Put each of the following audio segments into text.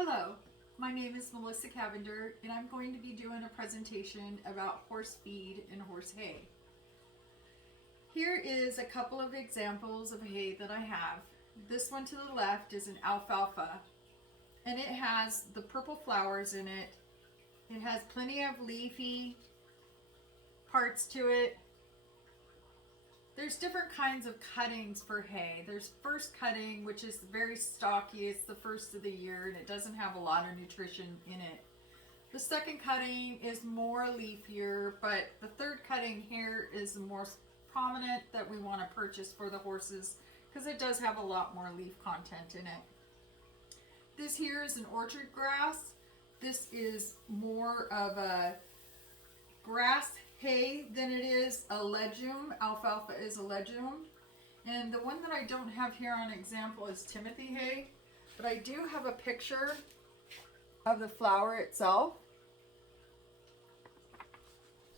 Hello, my name is Melissa Cavender, and I'm going to be doing a presentation about horse feed and horse hay. Here is a couple of examples of hay that I have. This one to the left is an alfalfa, and it has the purple flowers in it. It has plenty of leafy parts to it. There's different kinds of cuttings for hay. There's first cutting, which is very stocky. It's the first of the year and it doesn't have a lot of nutrition in it. The second cutting is more leafier, but the third cutting here is the most prominent that we want to purchase for the horses because it does have a lot more leaf content in it. This here is an orchard grass. This is more of a grass hay than it is a legume. Alfalfa is a legume. And the one that I don't have here on example is Timothy hay, but I do have a picture of the flower itself.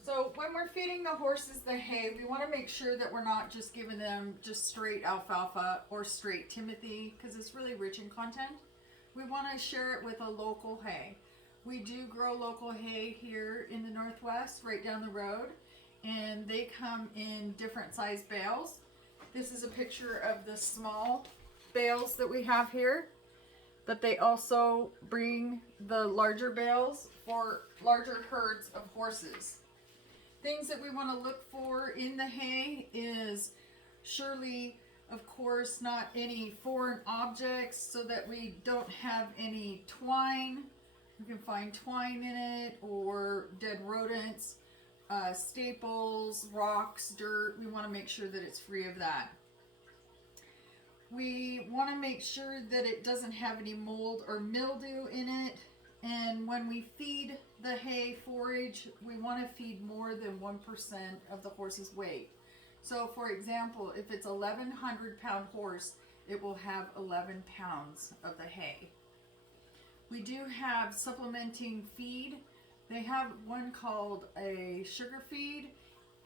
So when we're feeding the horses the hay, we want to make sure that we're not just giving them just straight alfalfa or straight Timothy because it's really rich in content. We want to share it with a local hay. We do grow local hay here in the Northwest, right down the road, and they come in different size bales. This is a picture of the small bales that we have here, but they also bring the larger bales for larger herds of horses. Things that we want to look for in the hay is surely, of course, not any foreign objects so that we don't have any twine. You can find twine in it or dead rodents, staples, rocks, dirt. We want to make sure that it's free of that. We want to make sure that it doesn't have any mold or mildew in it. And when we feed the hay forage, we want to feed more than 1% of the horse's weight. So for example, if it's 1,100 pound horse, it will have 11 pounds of the hay. We do have supplementing feed. They have one called a sugar feed,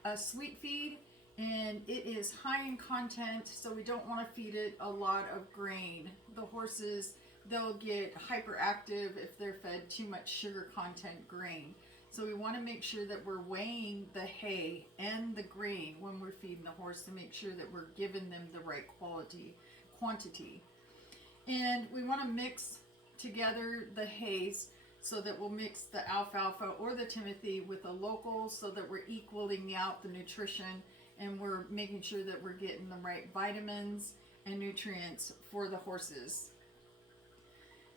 a sweet feed, and it is high in content, so we don't want to feed it a lot of grain. The horses, they'll get hyperactive if they're fed too much sugar content grain. So we want to make sure that we're weighing the hay and the grain when we're feeding the horse to make sure that we're giving them the right quantity. And we want to mix together the hays so that we'll mix the alfalfa or the Timothy with the local so that we're equaling out the nutrition and we're making sure that we're getting the right vitamins and nutrients for the horses.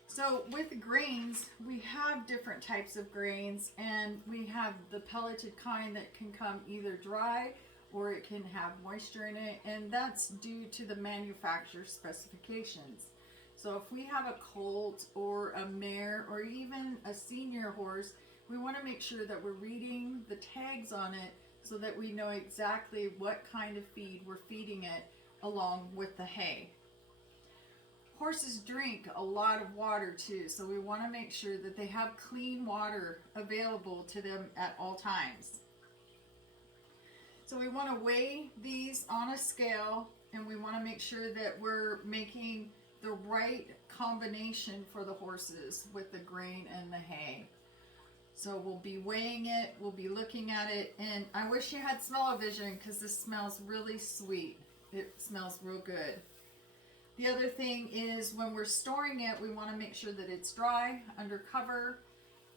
So with grains, we have different types of grains, and we have the pelleted kind that can come either dry or it can have moisture in it, and that's due to the manufacturer's specifications. So if we have a colt or a mare or even a senior horse, we want to make sure that we're reading the tags on it so that we know exactly what kind of feed we're feeding it along with the hay. Horses drink a lot of water too, so we want to make sure that they have clean water available to them at all times. So we want to weigh these on a scale, and we want to make sure that we're making the right combination for the horses with the grain and the hay. So we'll be weighing it, we'll be looking at it, and I wish you had smell-o-vision because this smells really sweet. It smells real good. The other thing is when we're storing it, we want to make sure that it's dry, under cover,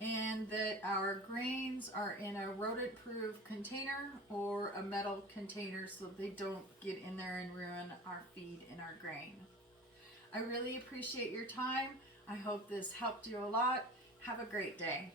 and that our grains are in a rodent-proof container or a metal container so they don't get in there and ruin our feed and our grain. I really appreciate your time. I hope this helped you a lot. Have a great day.